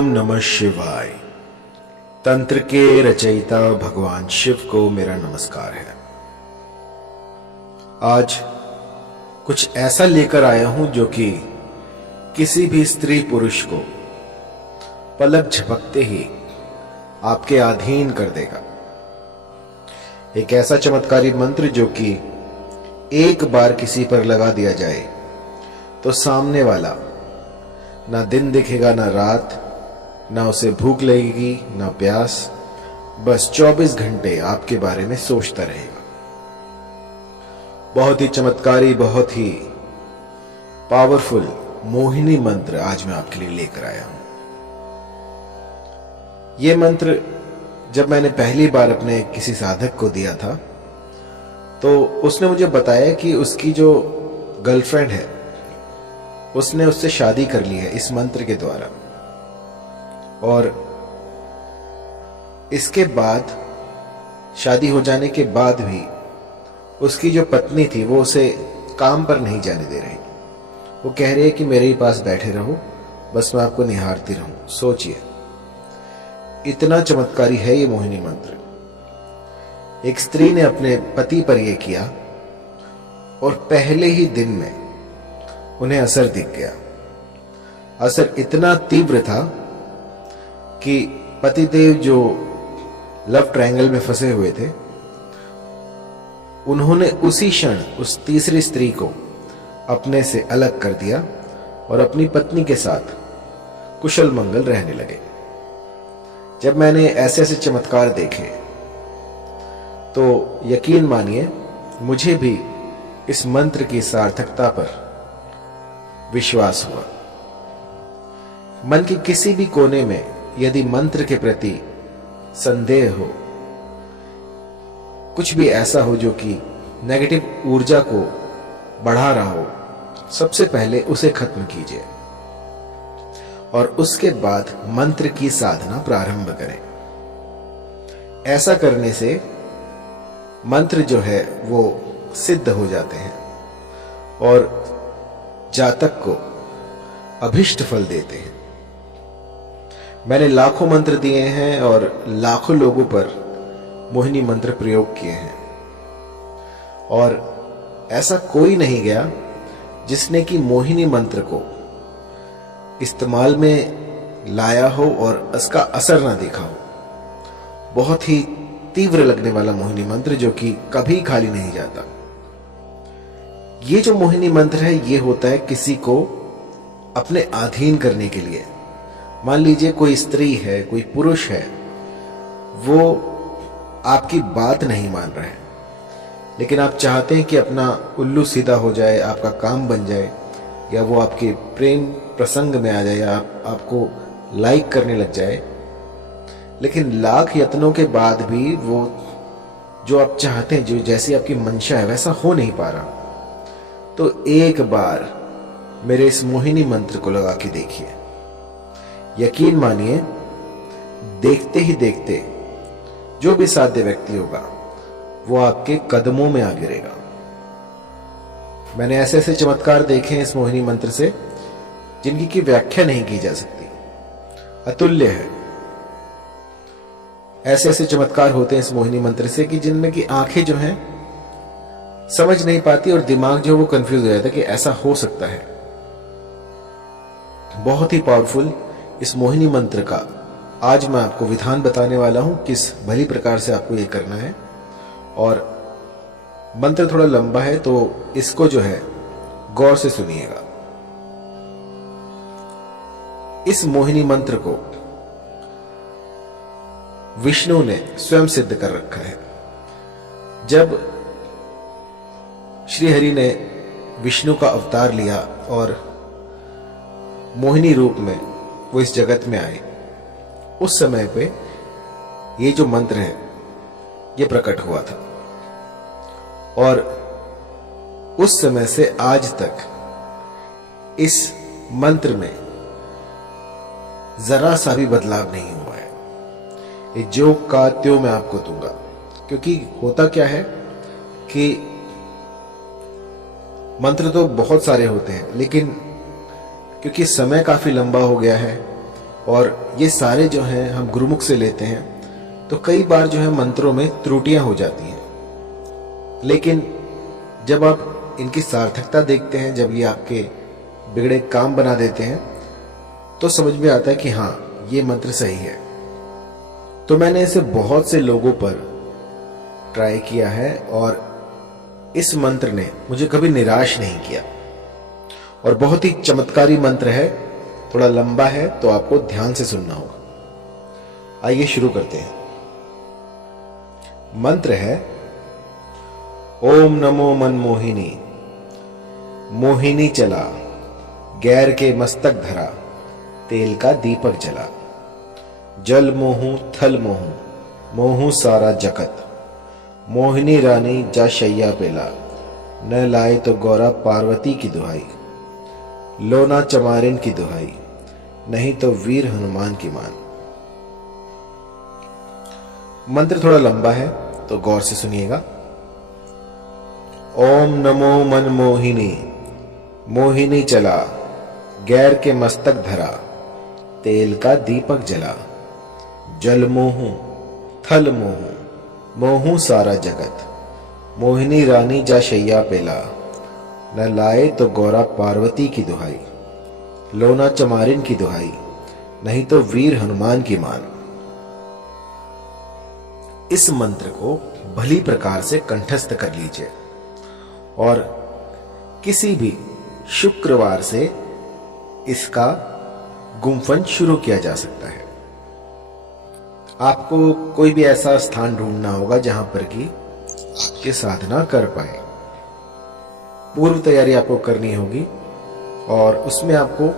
ओम नमः शिवाय। तंत्र के रचयिता भगवान शिव को मेरा नमस्कार है। आज कुछ ऐसा लेकर आया हूं जो कि किसी भी स्त्री पुरुष को पलक झपकते ही आपके अधीन कर देगा। एक ऐसा चमत्कारी मंत्र जो कि एक बार किसी पर लगा दिया जाए तो सामने वाला ना दिन दिखेगा ना रात, ना उसे भूख लगेगी ना प्यास, बस 24 घंटे आपके बारे में सोचता रहेगा। बहुत ही चमत्कारी, बहुत ही पावरफुल मोहिनी मंत्र आज मैं आपके लिए लेकर आया हूं। यह मंत्र जब मैंने पहली बार अपने किसी साधक को दिया था तो उसने मुझे बताया कि उसकी जो गर्लफ्रेंड है उसने उससे शादी कर ली है इस मंत्र के द्वारा, और इसके बाद शादी हो जाने के बाद भी उसकी जो पत्नी थी वो उसे काम पर नहीं जाने दे रही। वो कह रही है कि मेरे ही पास बैठे रहो, बस मैं आपको निहारती रहूं। सोचिए, इतना चमत्कारी है ये मोहिनी मंत्र। एक स्त्री ने अपने पति पर यह किया और पहले ही दिन में उन्हें असर दिख गया। असर इतना तीव्र था कि पतिदेव जो लव ट्रायंगल में फंसे हुए थे, उन्होंने उसी क्षण उस तीसरी स्त्री को अपने से अलग कर दिया और अपनी पत्नी के साथ कुशल मंगल रहने लगे। जब मैंने ऐसे ऐसे चमत्कार देखे तो यकीन मानिए मुझे भी इस मंत्र की सार्थकता पर विश्वास हुआ। मन के किसी भी कोने में यदि मंत्र के प्रति संदेह हो, कुछ भी ऐसा हो जो कि नेगेटिव ऊर्जा को बढ़ा रहा हो, सबसे पहले उसे खत्म कीजिए और उसके बाद मंत्र की साधना प्रारंभ करें। ऐसा करने से मंत्र जो है वो सिद्ध हो जाते हैं और जातक को अभिष्ट फल देते हैं। मैंने लाखों मंत्र दिए हैं और लाखों लोगों पर मोहिनी मंत्र प्रयोग किए हैं, और ऐसा कोई नहीं गया जिसने कि मोहिनी मंत्र को इस्तेमाल में लाया हो और उसका असर ना देखा हो। बहुत ही तीव्र लगने वाला मोहिनी मंत्र जो कि कभी खाली नहीं जाता। ये जो मोहिनी मंत्र है ये होता है किसी को अपने अधीन करने के लिए। मान लीजिए कोई स्त्री है, कोई पुरुष है, वो आपकी बात नहीं मान रहा है, लेकिन आप चाहते हैं कि अपना उल्लू सीधा हो जाए, आपका काम बन जाए, या वो आपके प्रेम प्रसंग में आ जाए, या आपको लाइक करने लग जाए, लेकिन लाख यत्नों के बाद भी वो जो आप चाहते हैं, जो जैसी आपकी मंशा है वैसा हो नहीं पा रहा। तो एक बार मेरे इस मोहिनी मंत्र को लगा के देखिए। यकीन मानिए, देखते ही देखते जो भी साध्य व्यक्ति होगा वो आपके कदमों में आ गिरेगा। मैंने ऐसे ऐसे चमत्कार देखे हैं इस मोहिनी मंत्र से जिनकी की व्याख्या नहीं की जा सकती, अतुल्य है। ऐसे ऐसे चमत्कार होते हैं इस मोहिनी मंत्र से कि जिनमें की आंखें जो हैं समझ नहीं पाती और दिमाग जो वो कंफ्यूज हो जाता है कि ऐसा हो सकता है। बहुत ही पावरफुल इस मोहिनी मंत्र का आज मैं आपको विधान बताने वाला हूं, किस भली प्रकार से आपको ये करना है। और मंत्र थोड़ा लंबा है तो इसको जो है गौर से सुनिएगा। इस मोहिनी मंत्र को विष्णु ने स्वयं सिद्ध कर रखा है। जब श्री हरि ने विष्णु का अवतार लिया और मोहिनी रूप में वो इस जगत में आए, उस समय पे ये जो मंत्र है ये प्रकट हुआ था, और उस समय से आज तक इस मंत्र में जरा सा भी बदलाव नहीं हुआ है। ये जो का त्यों मैं आपको दूंगा, क्योंकि होता क्या है कि मंत्र तो बहुत सारे होते हैं, लेकिन क्योंकि समय काफी लंबा हो गया है और ये सारे जो हैं हम गुरुमुख से लेते हैं, तो कई बार जो है मंत्रों में त्रुटियां हो जाती हैं। लेकिन जब आप इनकी सार्थकता देखते हैं, जब ये आपके बिगड़े काम बना देते हैं, तो समझ में आता है कि हाँ, ये मंत्र सही है। तो मैंने इसे बहुत से लोगों पर ट्राई किया है और इस मंत्र ने मुझे कभी निराश नहीं किया और बहुत ही चमत्कारी मंत्र है। थोड़ा लंबा है तो आपको ध्यान से सुनना होगा। आइए शुरू करते हैं। मंत्र है ओम नमो मनमोहिनी, मोहिनी चला, गैर के मस्तक धरा, तेल का दीपक जला। जल मोहू थल मोहू, मोहू सारा जगत, मोहिनी रानी जा शैया पेला, न लाए तो गौरा पार्वती की दुहाई, लोना चमारिन की दुहाई, नहीं तो वीर हनुमान की मान। मंत्र थोड़ा लंबा है तो गौर से सुनिएगा। ओम नमो मनमोहिनी, मोहिनी चला, गैर के मस्तक धरा, तेल का दीपक जला। जल मोहू थल मोहू, मोहू सारा जगत, मोहिनी रानी जा शैया पेला, न लाए तो गौरा पार्वती की दुहाई, लोना चमारिन की दुहाई, नहीं तो वीर हनुमान की मान। इस मंत्र को भली प्रकार से कंठस्थ कर लीजिए और किसी भी शुक्रवार से इसका गुम्फन शुरू किया जा सकता है। आपको कोई भी ऐसा स्थान ढूंढना होगा जहां पर कि आपकी साधना कर पाए। पूर्व तैयारी आपको करनी होगी और उसमें आपको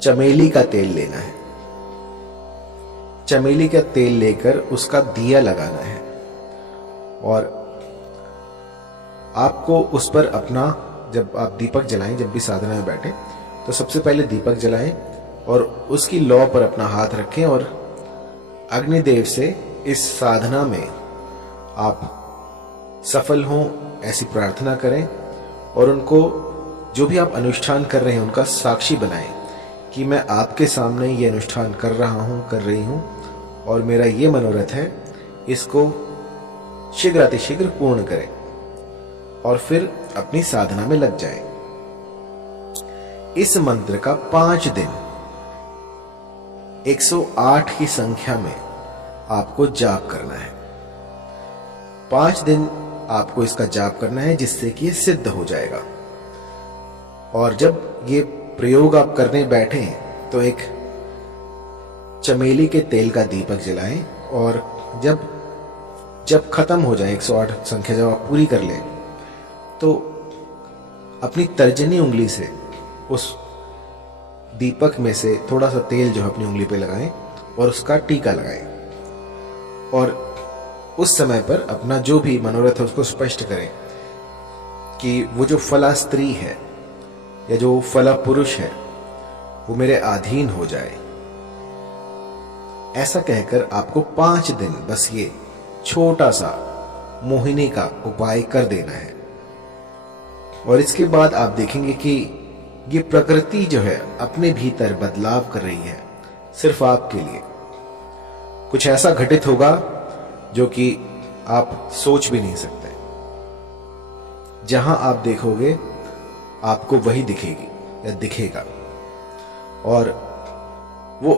चमेली का तेल लेना है। चमेली का तेल लेकर उसका दिया लगाना है और आपको उस पर अपना, जब आप दीपक जलाएं, जब भी साधना में बैठे तो सबसे पहले दीपक जलाएं और उसकी लौ पर अपना हाथ रखें और अग्निदेव से इस साधना में आप सफल हों ऐसी प्रार्थना करें और उनको, जो भी आप अनुष्ठान कर रहे हैं, उनका साक्षी बनाएं कि मैं आपके सामने ये अनुष्ठान कर रहा हूं, कर रही हूं और मेरा ये मनोरथ है, इसको शीघ्रातिशीघ्र पूर्ण करें और फिर अपनी साधना में लग जाएं। इस मंत्र का 5 दिन 108 की संख्या में आपको जाप करना है। 5 दिन आपको इसका जाप करना है जिससे कि ये सिद्ध हो जाएगा। और जब ये प्रयोग आप करने बैठे तो एक चमेली के तेल का दीपक जलाएं और जब खत्म हो जाए 108 संख्या जब आप पूरी कर लें तो अपनी तर्जनी उंगली से उस दीपक में से थोड़ा सा तेल जो है अपनी उंगली पे लगाएं और उसका टीका लगाएं और उस समय पर अपना जो भी मनोरथ है उसको स्पष्ट करें कि वो जो फला स्त्री है या जो फला पुरुष है वो मेरे अधीन हो जाए। ऐसा कहकर आपको 5 दिन बस ये छोटा सा मोहिनी का उपाय कर देना है और इसके बाद आप देखेंगे कि ये प्रकृति जो है अपने भीतर बदलाव कर रही है। सिर्फ आपके लिए कुछ ऐसा घटित होगा जो कि आप सोच भी नहीं सकते। जहां आप देखोगे आपको वही दिखेगी या दिखेगा और वो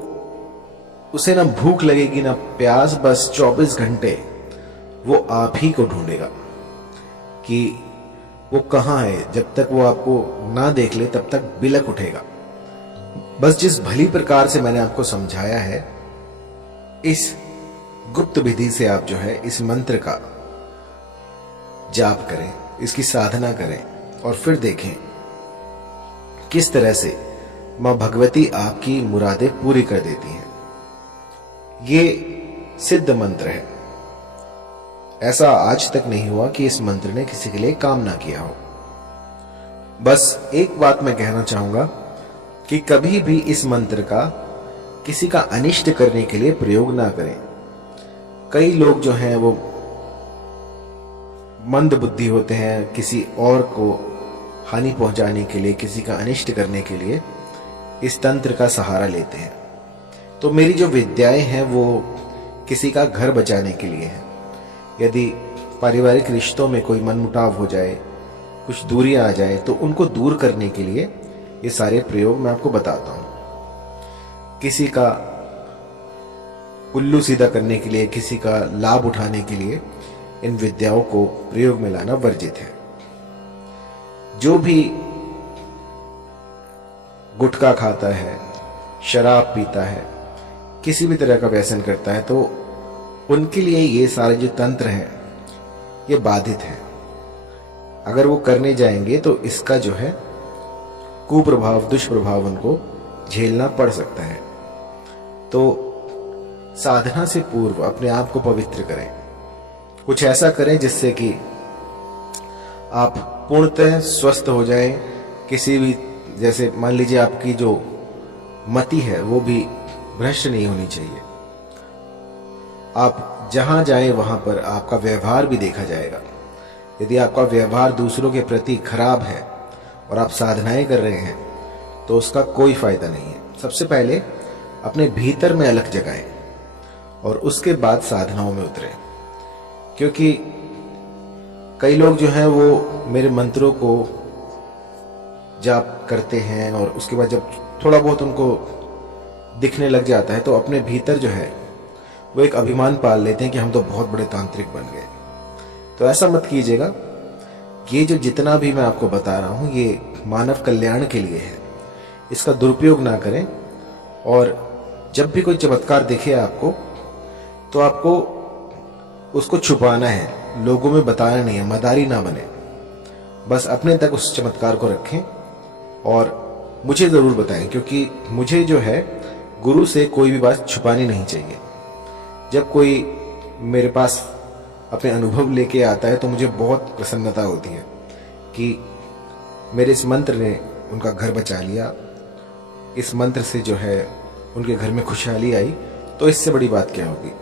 उसे ना भूख लगेगी ना प्यास, बस 24 घंटे वो आप ही को ढूंढेगा कि वो कहां है। जब तक वो आपको ना देख ले तब तक बिलक उठेगा। बस जिस भली प्रकार से मैंने आपको समझाया है, इस गुप्त विधि से आप जो है इस मंत्र का जाप करें, इसकी साधना करें और फिर देखें किस तरह से मां भगवती आपकी मुरादें पूरी कर देती हैं। ये सिद्ध मंत्र है। ऐसा आज तक नहीं हुआ कि इस मंत्र ने किसी के लिए काम ना किया हो। बस एक बात मैं कहना चाहूंगा कि कभी भी इस मंत्र का किसी का अनिष्ट करने के लिए प्रयोग ना करें। कई लोग जो हैं वो मंद बुद्धि होते हैं, किसी और को हानि पहुंचाने के लिए, किसी का अनिष्ट करने के लिए इस तंत्र का सहारा लेते हैं। तो मेरी जो विद्याएं हैं वो किसी का घर बचाने के लिए है। यदि पारिवारिक रिश्तों में कोई मनमुटाव हो जाए, कुछ दूरियां आ जाए, तो उनको दूर करने के लिए ये सारे प्रयोग मैं आपको बताता हूं। किसी का उल्लू सीधा करने के लिए, किसी का लाभ उठाने के लिए इन विद्याओं को प्रयोग में लाना वर्जित है। जो भी गुटखा खाता है, शराब पीता है, किसी भी तरह का व्यसन करता है, तो उनके लिए ये सारे जो तंत्र हैं ये बाधित है। अगर वो करने जाएंगे तो इसका जो है कुप्रभाव, दुष्प्रभाव उनको झेलना पड़ सकता है। तो साधना से पूर्व अपने आप को पवित्र करें। कुछ ऐसा करें जिससे कि आप पूर्णतः स्वस्थ हो जाएं। किसी भी, जैसे मान लीजिए आपकी जो मति है वो भी भ्रष्ट नहीं होनी चाहिए। आप जहां जाएं वहां पर आपका व्यवहार भी देखा जाएगा। यदि आपका व्यवहार दूसरों के प्रति खराब है और आप साधनाएं कर रहे हैं तो उसका कोई फायदा नहीं है। सबसे पहले अपने भीतर में अलख जगाएं और उसके बाद साधनाओं में उतरें। क्योंकि कई लोग जो हैं वो मेरे मंत्रों को जाप करते हैं और उसके बाद जब थोड़ा बहुत उनको दिखने लग जाता है तो अपने भीतर जो है वो एक अभिमान पाल लेते हैं कि हम तो बहुत बड़े तांत्रिक बन गए। तो ऐसा मत कीजिएगा। ये जो जितना भी मैं आपको बता रहा हूं ये मानव कल्याण के लिए है। इसका दुरुपयोग ना करें। और जब भी कोई चमत्कार दिखे आपको तो आपको उसको छुपाना है, लोगों में बताना नहीं है। मदारी ना बने, बस अपने तक उस चमत्कार को रखें और मुझे जरूर बताएं। क्योंकि मुझे जो है गुरु से कोई भी बात छुपानी नहीं चाहिए। जब कोई मेरे पास अपने अनुभव लेके आता है तो मुझे बहुत प्रसन्नता होती है कि मेरे इस मंत्र ने उनका घर बचा लिया, इस मंत्र से जो है उनके घर में खुशहाली आई। तो इससे बड़ी बात क्या होगी।